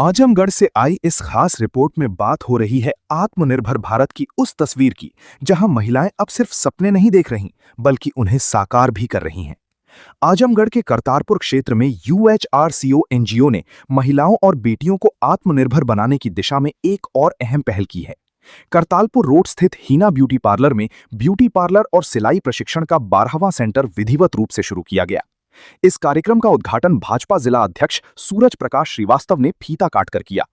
आजमगढ़ से आई इस खास रिपोर्ट में बात हो रही है आत्मनिर्भर भारत की उस तस्वीर की, जहां महिलाएं अब सिर्फ सपने नहीं देख रहीं, बल्कि उन्हें साकार भी कर रही हैं। आजमगढ़ के करतारपुर क्षेत्र में यूएचआरसीओ एनजीओ ने महिलाओं और बेटियों को आत्मनिर्भर बनाने की दिशा में एक और अहम पहल की है। करतारपुर रोड स्थित हीना ब्यूटी पार्लर में ब्यूटी पार्लर और सिलाई प्रशिक्षण का 12वां सेंटर विधिवत रूप से शुरू किया गया। इस कार्यक्रम का उद्घाटन भाजपा जिला अध्यक्ष सूरज प्रकाश श्रीवास्तव ने फीता काटकर किया।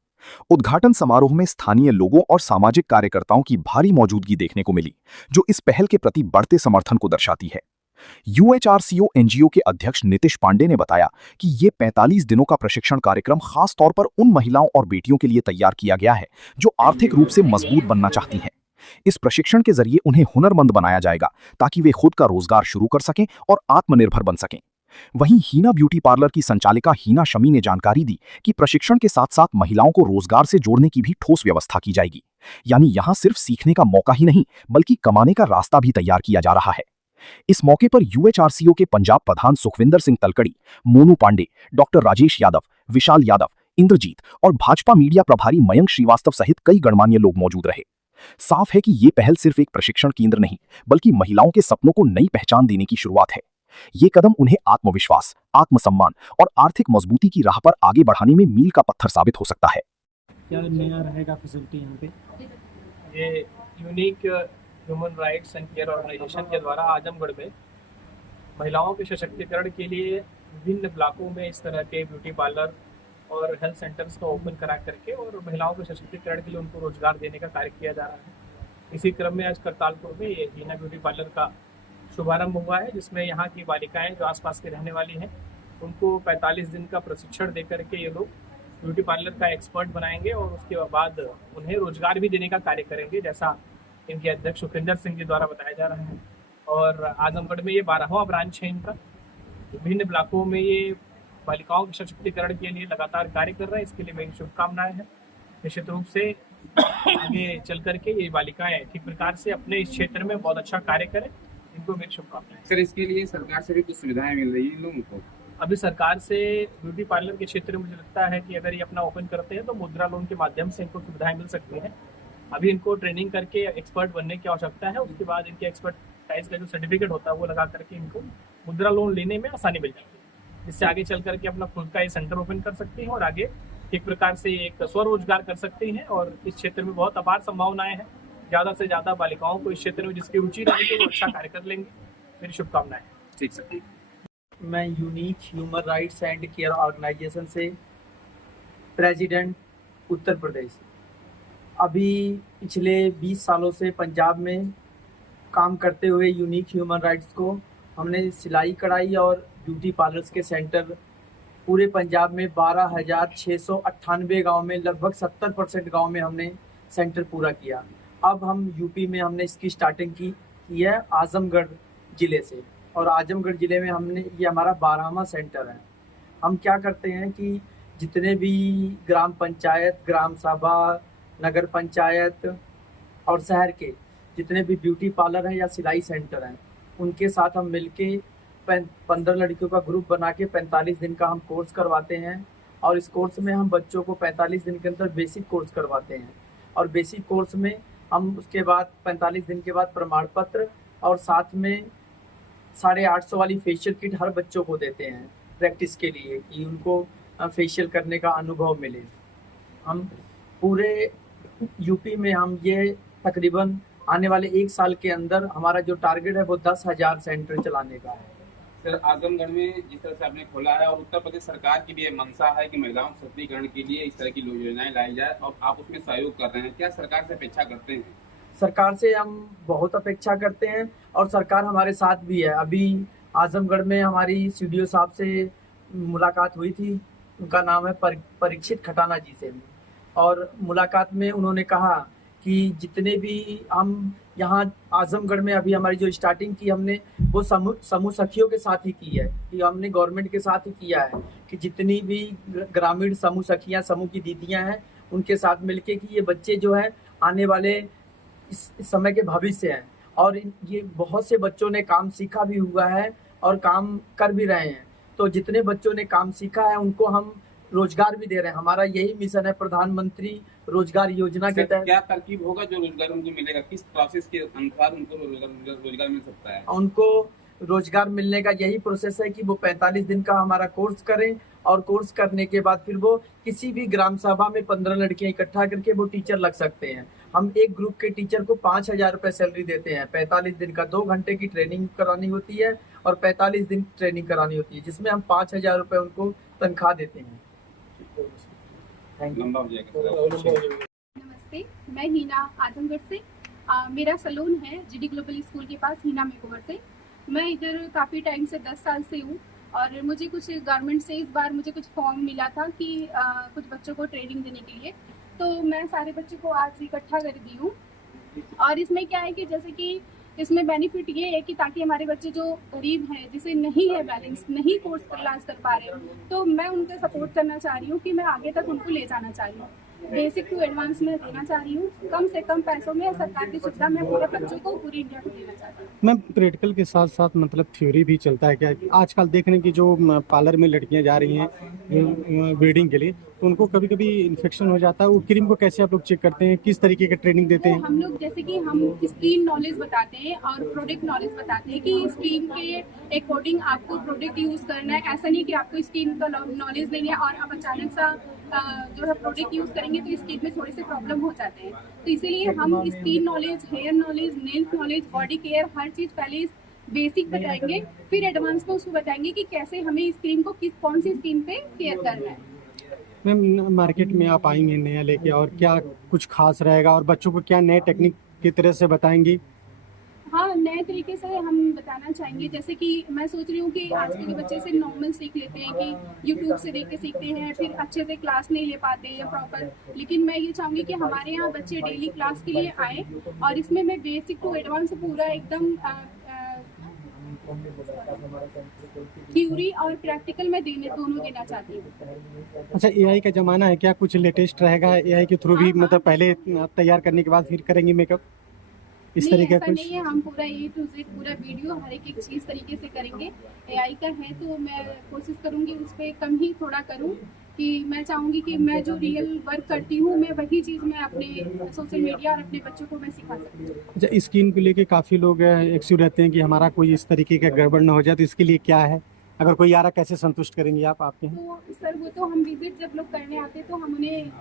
उद्घाटन समारोह में स्थानीय लोगों और सामाजिक कार्यकर्ताओं की भारी मौजूदगी देखने को मिली, जो इस पहल के प्रति बढ़ते समर्थन को दर्शाती है। यूएचआरसीओ एनजीओ के अध्यक्ष नीतीश पांडे ने बताया कि ये 45 दिनों का प्रशिक्षण कार्यक्रम खास तौर पर उन महिलाओं और बेटियों के लिए तैयार किया गया है जो आर्थिक रूप से मजबूत बनना चाहती हैं। इस प्रशिक्षण के जरिए उन्हें हुनरमंद बनाया जाएगा ताकि वे खुद का रोजगार शुरू कर सकें और आत्मनिर्भर बन सकें। वहीं हीना ब्यूटी पार्लर की संचालिका हीना शमी ने जानकारी दी कि प्रशिक्षण के साथ साथ महिलाओं को रोजगार से जोड़ने की भी ठोस व्यवस्था की जाएगी। यानी यहां सिर्फ सीखने का मौका ही नहीं, बल्कि कमाने का रास्ता भी तैयार किया जा रहा है। इस मौके पर यूएचआरसीओ के पंजाब प्रधान सुखविंदर सिंह तलकड़ी, मोनू पांडे, डॉक्टर राजेश यादव, विशाल यादव, इंद्रजीत और भाजपा मीडिया प्रभारी मयंक श्रीवास्तव सहित कई गणमान्य लोग मौजूद रहे। साफ है कि ये पहल सिर्फ एक प्रशिक्षण केंद्र नहीं, बल्कि महिलाओं के सपनों को नई पहचान देने की शुरुआत है। ये कदम उन्हें आत्मविश्वास, आत्मसम्मान और आर्थिक मजबूती की राह पर आगे बढ़ाने में मील का पत्थर साबित हो सकता है। क्या नया रहेगा फैसिलिटी यहाँ पे? ये unique human rights and care organisation के द्वारा आजमगढ़ में महिलाओं के सशक्तिकरण के लिए विभिन्न ब्लॉकों में इस तरह के ब्यूटी पार्लर और हेल्थ सेंटर्स को ओपन करा करके और महिलाओं के सशक्तिकरण के लिए उनको रोजगार देने का कार्य किया जा रहा है। इसी क्रम में आज करतारपुर में ये हीना ब्यूटी पार्लर का शुभारंभ हुआ है, जिसमें यहाँ की बालिकाएं जो आसपास की रहने वाली हैं उनको 45 दिन का प्रशिक्षण दे करके ये लोग ब्यूटी पार्लर का एक्सपर्ट बनाएंगे और उसके बाद उन्हें रोजगार भी देने का कार्य करेंगे, जैसा इनके अध्यक्ष सुखविंदर सिंह जी द्वारा बताया जा रहा है। और आजमगढ़ में ये 12वां ब्रांच है इनका। विभिन्न ब्लॉकों में ये बालिकाओं के सशक्तिकरण के लिए लगातार कार्य कर रहे हैं। इसके लिए मेरी शुभकामनाएं हैं। निश्चित रूप से आगे चल करके ये बालिकाएं ठीक प्रकार से अपने इस क्षेत्र में बहुत अच्छा कार्य करें, इनको मेरी शुभकामनाएं। सर, इसके लिए सरकार से भी कुछ सुविधाएं मिल रही है लोगों को? अभी सरकार से ब्यूटी पार्लर के क्षेत्र में मुझे लगता है कि अगर ये अपना ओपन करते हैं तो मुद्रा लोन के माध्यम से इनको सुविधाएं मिल सकती हैं। अभी इनको ट्रेनिंग करके एक्सपर्ट बनने की आवश्यकता है। उसके बाद इनके एक्सपर्टाइज का जो सर्टिफिकेट होता है वो लगा करके इनको मुद्रा लोन लेने में आसानी मिल जाती है, जिससे आगे चल करके अपना खुद का ये सेंटर ओपन कर सकती हैं और आगे एक प्रकार से एक स्वरोजगार कर सकती हैं। और इस क्षेत्र में बहुत अपार संभावनाएं हैं। ज़्यादा से ज़्यादा बालिकाओं को इस क्षेत्र में जिसकी रुचि रहेगी वो अच्छा कार्य कर लेंगे। मेरी शुभकामनाएं। ठीक सर। मैं unique human rights and care organisation से प्रेसिडेंट उत्तर प्रदेश। अभी पिछले 20 सालों से पंजाब में काम करते हुए यूनिक ह्यूमन राइट्स को हमने सिलाई कढ़ाई और ब्यूटी पार्लर्स के सेंटर पूरे पंजाब में 12,698 गाँव में लगभग 70% गाँव में हमने सेंटर पूरा किया। अब हम यूपी में हमने इसकी स्टार्टिंग की है आजमगढ़ ज़िले से, और आजमगढ़ ज़िले में हमने ये हमारा 12वां सेंटर है। हम क्या करते हैं कि जितने भी ग्राम पंचायत, ग्राम सभा, नगर पंचायत और शहर के जितने भी ब्यूटी पार्लर हैं या सिलाई सेंटर हैं, उनके साथ हम मिलके 15 लड़कियों का ग्रुप बना के 45 दिन का हम कोर्स करवाते हैं। और इस कोर्स में हम बच्चों को 45 दिन के अंदर बेसिक कोर्स करवाते हैं, और बेसिक कोर्स में हम उसके बाद 45 दिन के बाद प्रमाण पत्र और साथ में 850 वाली फेशियल किट हर बच्चों को देते हैं प्रैक्टिस के लिए, कि उनको फेशियल करने का अनुभव मिले। हम पूरे यूपी में हम ये तकरीबन आने वाले 1 साल के अंदर हमारा जो टारगेट है वो 10,000 सेंटर चलाने का है। सर, आजमगढ़ में जिस तरह से आपने खोला है और उत्तर प्रदेश सरकार की भी ये मंशा है कि महिलाओं के सशक्तिकरण के लिए इस तरह की योजनाएं लाई जाए और आप उसमें सहयोग कर रहे हैं, क्या सरकार से अपेक्षा करते हैं? सरकार से हम बहुत अपेक्षा करते हैं और सरकार हमारे साथ भी है। अभी आजमगढ़ में हमारी सीडीओ साहब से मुलाकात हुई थी, उनका नाम है परीक्षित खटाना जी से, और मुलाकात में उन्होंने कहा कि जितने भी हम यहाँ आजमगढ़ में अभी हमारी जो स्टार्टिंग की हमने वो समूह सखियों के साथ ही की है, कि हमने गवर्नमेंट के साथ ही किया है, कि जितनी भी ग्रामीण समूह सखियाँ, समूह की दीदियाँ हैं, उनके साथ मिलके कि ये बच्चे जो हैं आने वाले इस समय के भविष्य हैं, और ये बहुत से बच्चों ने काम सीखा भी हुआ है और काम कर भी रहे हैं। तो जितने बच्चों ने काम सीखा है उनको हम रोजगार भी दे रहे हैं। हमारा यही मिशन है प्रधानमंत्री रोजगार योजना के सर, तहत। क्या तरकीब होगा जो रोजगार उनको मिलेगा, किस प्रोसेस के अनुसार उनको रोजगार मिल सकता है? उनको रोजगार मिलने का यही प्रोसेस है कि वो 45 दिन का हमारा कोर्स करें और कोर्स करने के बाद फिर वो किसी भी ग्राम सभा में 15 लड़कियां इकट्ठा करके वो टीचर लग सकते हैं। हम एक ग्रुप के टीचर को 5,000 रुपए सैलरी देते हैं। 45 दिन का 2 घंटे की ट्रेनिंग करानी होती है और 45 दिन ट्रेनिंग करानी होती है, जिसमें हम 5,000 रुपए उनको तनख्वाह देते हैं। Thank you. लंबा हो जाएगा सर। नमस्ते, मैं हीना आजमगढ़ से। मेरा सलून है जीडी ग्लोबल स्कूल के पास, हीना मेकओवर से। मैं इधर काफ़ी टाइम से 10 साल से हूँ और मुझे कुछ गवर्नमेंट से इस बार मुझे कुछ फॉर्म मिला था कि कुछ बच्चों को ट्रेनिंग देने के लिए, तो मैं सारे बच्चों को आज इकट्ठा कर दी हूँ। और इसमें क्या है कि जैसे कि इसमें बेनिफिट ये है कि ताकि हमारे बच्चे जो गरीब हैं, जिसे नहीं है बैलेंस, नहीं कोर्स क्लास कर पा रहे, तो मैं उनको सपोर्ट करना चाह रही हूँ कि मैं आगे तक उनको ले जाना चाह रही हूँ। बेसिक टू एडवांस में देना चाह रही हूँ, कम से कम पैसों में सरकार की सुविधा मैं पूरे बच्चों को पूरी इंडिया को देना चाहती हूँ। मैम, प्रैक्टिकल के साथ साथ मतलब थ्योरी भी चलता है क्या? आजकल देख रहे हैं कि जो पार्लर में लड़कियां जा रही हैं वेडिंग के लिए, तो उनको कभी कभी इन्फेक्शन हो जाता है, वो क्रीम को कैसे आप लोग चेक करते हैं, किस तरीके की ट्रेनिंग देते तो हैं? हम लोग जैसे कि हम स्किन नॉलेज बताते हैं और प्रोडक्ट नॉलेज बताते हैं कि स्किन के अकॉर्डिंग आपको प्रोडक्ट यूज करना है। ऐसा नहीं कि आपको स्किन का नॉलेज नहीं है और आप अचानक सा जो है प्रोडक्ट यूज करेंगे तो स्किन में थोड़े से प्रॉब्लम हो जाते हैं। तो इसीलिए हम skin knowledge, hair knowledge, nails knowledge, body care, हर चीज़ पहले बेसिक बताएंगे, फिर एडवांस में उसको बताएंगे कि कैसे हमें स्किन को कौन सी स्किन पे केयर करना है। मैम, मार्केट में आप आएंगे नया लेके, और क्या कुछ खास रहेगा और बच्चों को क्या नए टेक्निक की तरह से बताएंगी? हाँ, नए तरीके से हम बताना चाहेंगे। जैसे कि मैं सोच रही हूँ कि आजकल के बच्चे से नॉर्मल सीख लेते हैं कि यूट्यूब से देख के सीखते हैं, फिर अच्छे से क्लास नहीं ले पाते या प्रॉपर। लेकिन मैं ये चाहूँगी कि हमारे यहाँ बच्चे डेली क्लास के लिए आए और इसमें मैं बेसिक टू एडवांस पूरा एकदम थ्योरी और प्रैक्टिकल में दोनों देना चाहती हूँ। अच्छा, एआई का ज़माना है, क्या कुछ लेटेस्ट रहेगा एआई के थ्रू भी? हाँ, मतलब पहले तैयार करने के बाद फिर करेंगी मेकअप, इस नहीं, तरीके ऐसा कुछ? नहीं है। हम पूरा A to Z पूरा वीडियो हर एक चीज़ तरीके से करेंगे। एआई का है तो मैं कोशिश करूँगी उस पर कम ही थोड़ा करूँ, कि मैं चाहूँगी कि मैं जो रियल वर्क करती हूँ मैं वही चीज़ मैं अपने सोशल मीडिया और अपने बच्चों को मैं सिखा सकती हूँ। अच्छा, स्किन को लेके काफ़ी लोग एक्सिव रहते हैं कि हमारा कोई इस तरीके का गड़बड़ ना हो जाए, तो इसके लिए क्या है? अगर कोई आ रहा, कैसे संतुष्ट करेंगी आप आपके यहाँ? तो सर वो तो हम विजिट जब लोग करने आते हैं तो हम उन्हें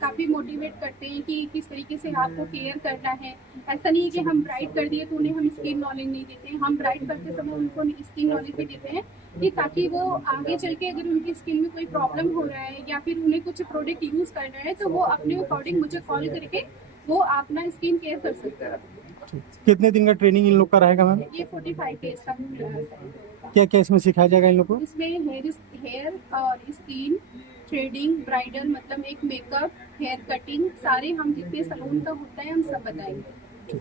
काफ़ी मोटिवेट करते हैं कि किस तरीके से आपको केयर करना है। ऐसा नहीं है कि हम ब्राइट कर दिए तो उन्हें हम स्किन नॉलेज नहीं देते हैं। हम ब्राइट करते समय उनको स्किन नॉलेज भी देते हैं कि ताकि वो आगे चल के अगर उनकी स्किन में कोई प्रॉब्लम हो रहा है या फिर उन्हें कुछ प्रोडक्ट यूज़ करना है तो वो अपने अकॉर्डिंग मुझे कॉल करके वो अपना स्किन केयर कर सकते हैं। कितने दिन का ट्रेनिंग इन लोग का रहेगा मैम? ये 45 डेज का क्लास है। क्या क्या इसमें सिखाया जाएगा इन लोग को? इसमें हेयर और स्किन, थ्रेडिंग, ब्राइडल मतलब एक मेकअप, हेयर कटिंग, सारे हम जितने सलून का होता है हम सब बताएंगे।